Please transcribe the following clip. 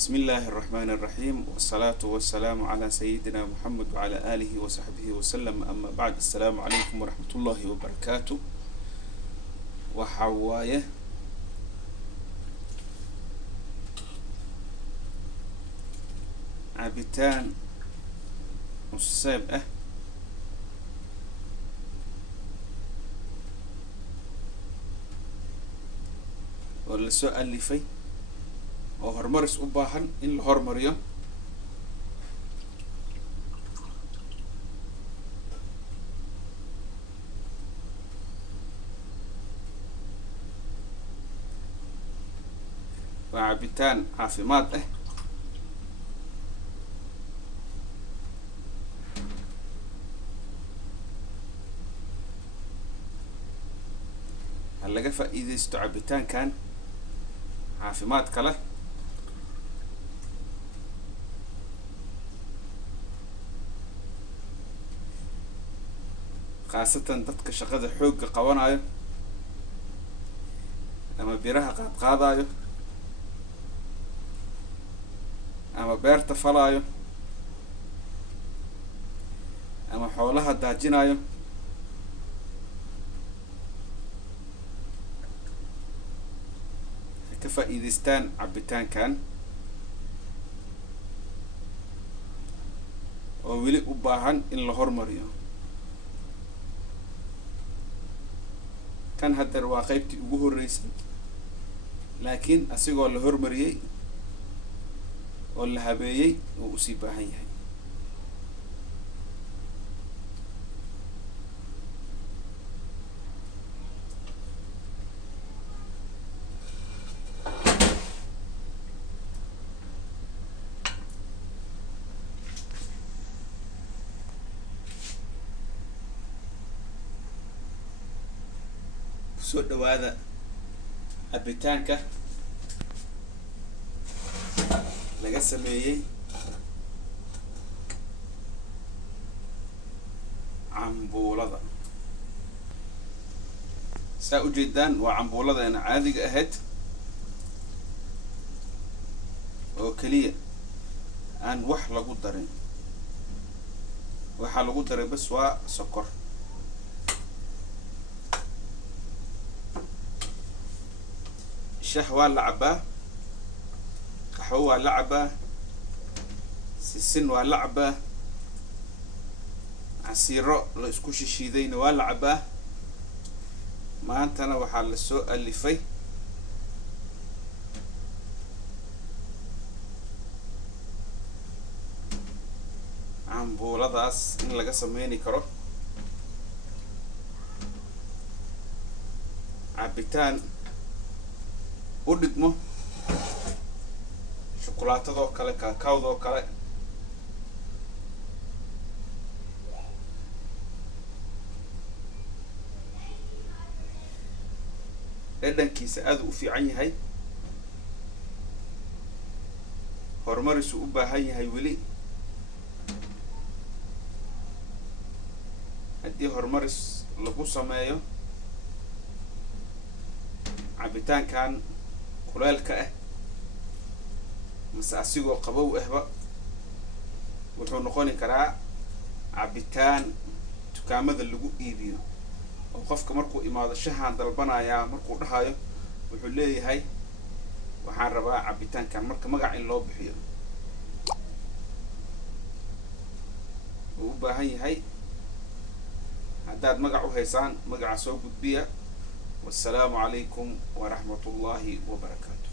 بسم الله الرحمن الرحيم والصلاة والسلام على سيدنا محمد وعلى آله وصحبه وسلم. أما بعد، السلام عليكم ورحمة الله وبركاته. وحواية عبتان السابقة ولا السؤال اللي فيه oo horumaris u baahan in la horumariyo waa cabitaan caafimaad ah hal laga faa'iideysto cabitaankan caafimaad kale khaasatan dadka shaqada xoogga qabanayo ama biraha qaadqaadayo ama beerta falayo ama xoolaha daajinayo ka faa'iideystaan cabitaankan oo weli u baahan in la horumariyo. kan haddar waa qaybtii ugu horeysay, laakiin asigoo la hormariyay oo la habeeyay oo u sii baahan yahay. soo dhawaada cabitaanka laga sameeyay cambuulada. saa u jeedaan waa cambuuladeena caadiga ahayd oo keliya aan wax lagu darin. waxaa lagu daray bas waa sokor. شح ولا عباه، قحوة ولا عباه، سن ولا عباه، عصير لا اسكوش الشيدين ولا عباه. ما أنت أنا وحال السوق اللي فيه cambuula daas in laga sameeyni karo cabitaan u dhigmo shukulaatadoo kale, kaakaawdoo kale, dhadhankiisa aad u fiican yahay, horumarisu u baahan yahay weli. haddii horumaris lagu sameeyo cabitaankan kuleelka ah mase asigoo qabow ahba wuxuu noqoni karaa cabitaan dukaamada lagu iibiyo oo qofka markuu imaado shahan dalbanayaa markuu dhahayo wuxuu leeyahay waxaan rabaa cabitaankan, marka magac in loo bixiyo uu u baahan yahay. haddaad magac u haysaan magaca soo gudbiya. والسلام عليكم ورحمة الله وبركاته.